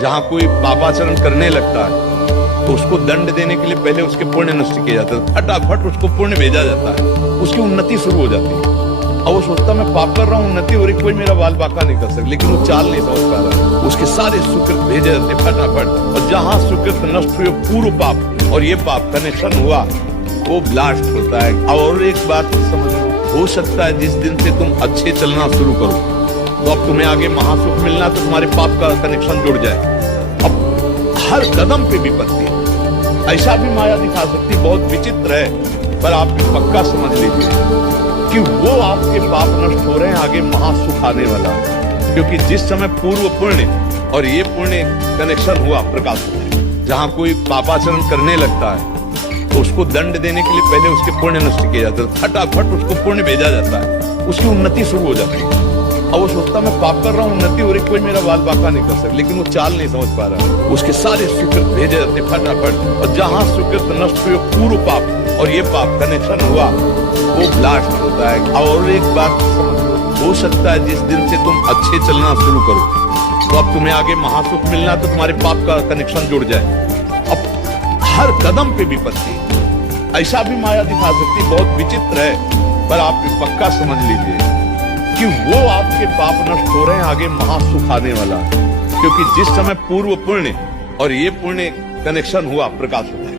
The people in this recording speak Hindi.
जहाँ कोई पापाचरण करने लगता है तो उसको दंड देने के लिए पहले उसके पुण्य नष्ट किए जाते हैं, फटाफट उसको पुण्य भेजा जाता है, उसकी उन्नति शुरू हो जाती है। अब वो सोचता मैं पाप कर रहा हूँ, उन्नति हो रही, कोई मेरा बाल बाका नहीं कर सकता, लेकिन वो चाल नहीं समझ पा रहा है। उसके सारे सुकृत भेजे जाते फटाफट, और जहाँ सुकृत नष्ट हुए पूर्व पाप और ये पाप कनेक्शन हुआ वो ब्लास्ट होता है। और एक बात समझ लो, हो सकता है जिस दिन से तुम अच्छे चलना शुरू करो तो अब तुम्हें आगे महासुख मिलना, तो तुम्हारे पाप का कनेक्शन जुड़ जाए। अब हर कदम पे विपत्ति, ऐसा भी माया दिखा सकती, बहुत विचित्र है, पर आप पक्का समझ लीजिए कि वो आपके पाप नष्ट हो रहे हैं, आगे महासुख आने वाला है। क्योंकि जिस समय पूर्व पुण्य और ये पुण्य कनेक्शन हुआ प्रकाश में, जहाँ कोई पापाचरण करने लगता है तो उसको दंड देने के लिए पहले उसके पुण्य नष्ट किए जाते हैं, फटाफट उसको पुण्य भेजा जाता है, उसकी उन्नति शुरू हो जाती है। अब वो सोचता मैं पाप कर रहा हूँ, उन्नति हो रही, कोई मेरा बाल बाका नहीं कर सकता, लेकिन वो चाल नहीं समझ पा रहा है। उसके सारे सुकृत भेजे जाते फटाफट, और जहाँ सुकृत नष्ट हुए पूर्व पाप और ये पाप कनेक्शन हुआ वो ब्लास्ट होता है। और एक बात समझ लो, हो सकता है जिस दिन से तुम अच्छे चलना शुरू करो तो अब तुम्हें आगे महासुख मिलना, तो तुम्हारे पाप का कनेक्शन जुड़ जाए। अब हर कदम पे विपत्ति, ऐसा भी माया दिखा सकती, बहुत विचित्र है, पर आप पक्का समझ लीजिए कि वो आपके पाप नष्ट हो रहे हैं, आगे महासुख आने वाला है। क्योंकि जिस समय पूर्व पुण्य और ये पुण्य कनेक्शन हुआ प्रकाश होता है।